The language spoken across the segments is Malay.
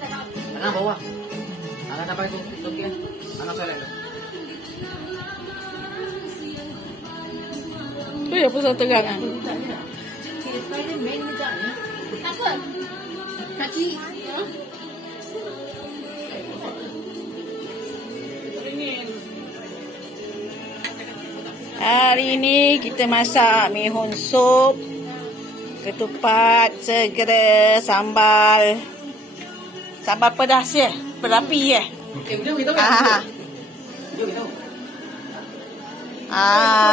Tangan bawah. Tangan sampai tu okey. Tangan solat tu. Tu ya pusat terang kan. Spiderman juga ya. Apa? Kaki. Hari ini kita masak mihun sup, ketupat, segera, sambal. Sambal pedas ya? Berapi ya? Jom kita. Jom kita.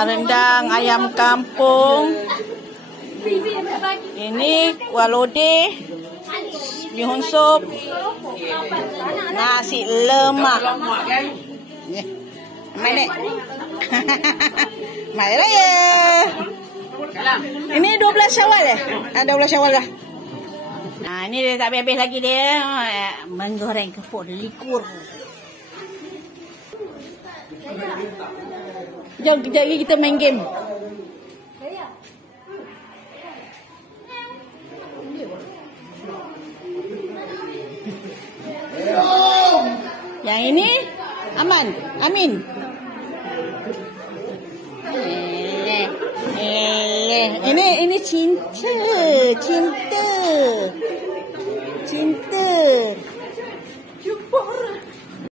Rendang ayam kampung. Ini kuah lodeh, mihun sup, nasi lemak. Mana? Mari raya. Ini 12 Syawal ya? 12 Syawal lah. Nah, ini dia tak habis lagi dia. Menggoreng kepok likur. Jom, kejap lagi kita main game. Yang ini Aman, Amin. Ini cinta.